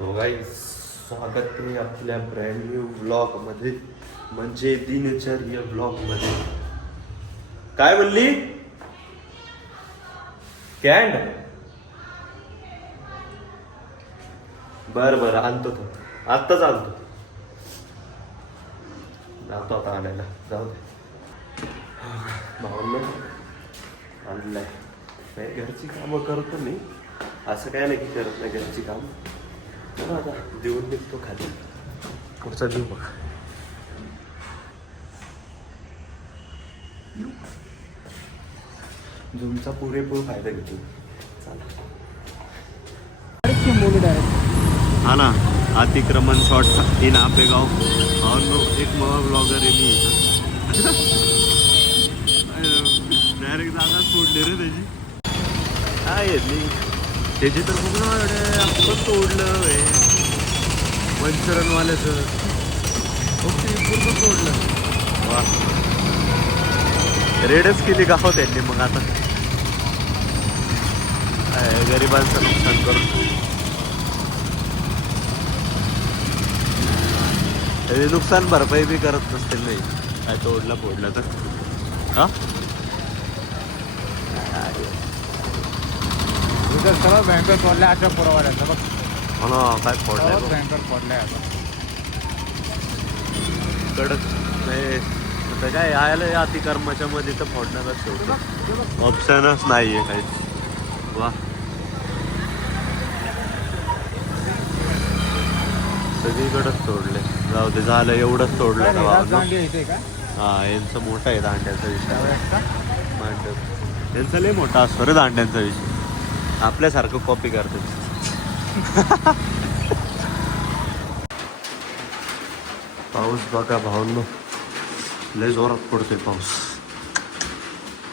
हो गाईस, स्वागत आहे आपल्या ब्रँड न्यू ब्लॉग मध्ये, म्हणजे दिनचर्या ब्लॉग मध्ये. काय म्हणली? कॅन्ड? बर आणतो तो, आत्ताच आणतो. जातो आता आणायला, जाऊ दे. भावना आणलाय. नाही, घरची कामं करतो मी, असं काय नाही की करत नाही घरची काम. आता देऊन निघतो खाली, पुढचा देऊ बघ. झूमचा पुरेपूर फायदा घेतो. चला हा ना, अतिक्रमण शॉर्ट इन आपेगाव. एक महा ब्लॉगर आहे मी इथं. डायरेक्ट जागा सोडले रे त्याची. काय नाही त्याची तर बघ ना, आपण तोडलं वे वंचरणवाल्याचं. पूर्ण तोडलं. वा, रेडच केली गाव त्यांनी. मग आता गरिबांचं नुकसान करून नुकसान भरपाई बी करत नसतील नाही, काय तोडला फोडलं तर. हा सगळं बँकर फोडल्या आता पुरवाड्याचं बघ. हो ना, काय फोडलंय बँकर फोडल्या आता कडक नाही. आता काय आयला अतिकर्माच्या मध्ये तर फोडणारच शेवटी, ऑप्शनच नाहीये काहीच. वा, सगळीकडेच तोडले. जाऊ दे, झालं एवढंच तोडलं. हा, यांचं मोठा आहे दांड्यांचा विषय. यांचा लय मोठा असतो रे दांड्यांचा विषय. आपल्यासारखं कॉपी करते. पाऊस बघा भावनो, लय जोरात पडतोय पाऊस.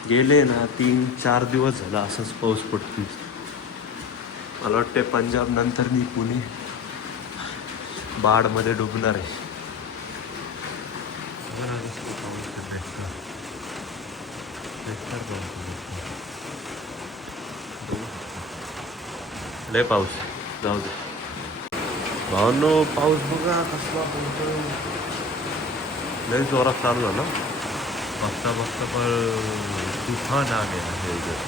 गेले ना 3-4 दिवस झाला असंच पाऊस पडतोय. मला वाटते पंजाब नंतर मी पुणे बाढमध्ये डुबणार आहे. लय पाऊस. जाऊ दे भावनो, पाऊस बघा कसला पडतो. लय जोरात चालू झाला. बघता बघता पण तुफान आ गया है इधर.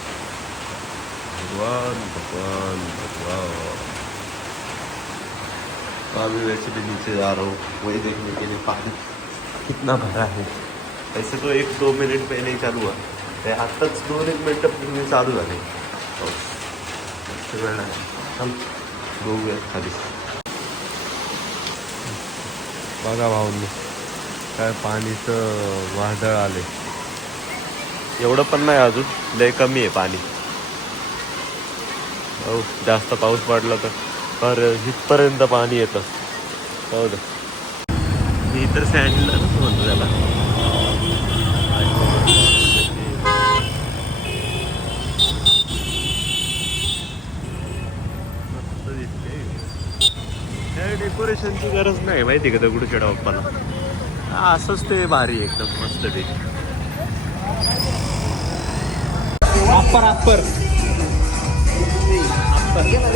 भगवान भगवान भगवान. अभी वैसे भी नीचे जा रहा हूँ वही देखने के लिए पानी कितना भरा है. ऐसे तो 1-2 मिनट पहले ही चालू हुआ. ते आत्ताच 2-1 मिनटं पूर्वी चालू झाले. वेळ नाही. चल बघूया खाली. बघा भाऊंनी, काय पाणीचं वादळ आले. एवढं पण नाही अजून, लय कमी आहे पाणी. हो, जास्त पाऊस पडला तर इथपर्यंत पाणी येतं. हो दे, मी तर सँडलच म्हणतो त्याला. डेकोरेशनची गरज नाही माहिती का दगडूशेठ बाप्पाला. असंच ते भारी एकदम मस्त ते. Upper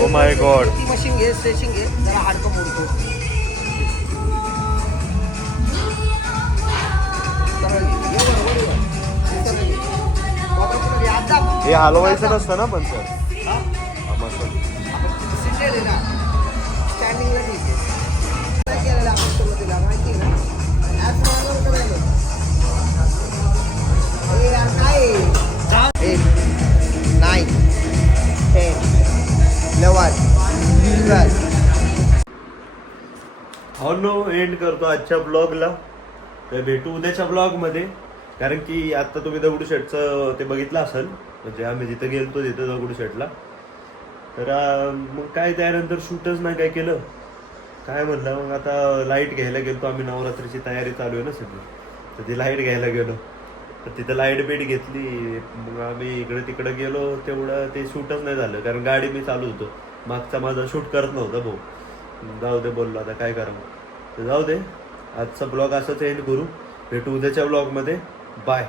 oh my God. Machine घे, स्ट्रेचिंग घे, जरा हाडकं मोडतो. हे हलवायचं नसतं ना पण सर. स्टँडिंगला ठीक आहे. काय केलेलं आपण तिला माहिती ना, ॲप मागवलं करायला. काय 8, 9, 10, 11, 12. हो नो, एंड करतो आजच्या ब्लॉगला. तर भेटू उद्याच्या ब्लॉगमध्ये. कारण की आता तुम्ही दगडूशेठचं ते बघितलं असेल, म्हणजे आम्ही जिथं गेलतो तिथं दगडूशेठला. तर मग काय त्यानंतर शूटच नाही काय केलं. काय म्हणलं, मग आता लाईट घ्यायला गेलो आम्ही. नवरात्रीची तयारी चालू आहे ना सगळी, तर ती लाईट घ्यायला गेलो. तर तिथं लाईट बीट घेतली. मग आम्ही इकडे तिकडे गेलो. तेवढं ते शूटच नाही झालं, कारण गाडी मी चालू होतो. मागचा माझा शूट करत नव्हता भाऊ. जाऊ दे बोललो, आता काय करावं. तर जाऊ दे, आजचा ब्लॉग असाच एंड करू. भेटू उद्याच्या ब्लॉगमध्ये. बाय.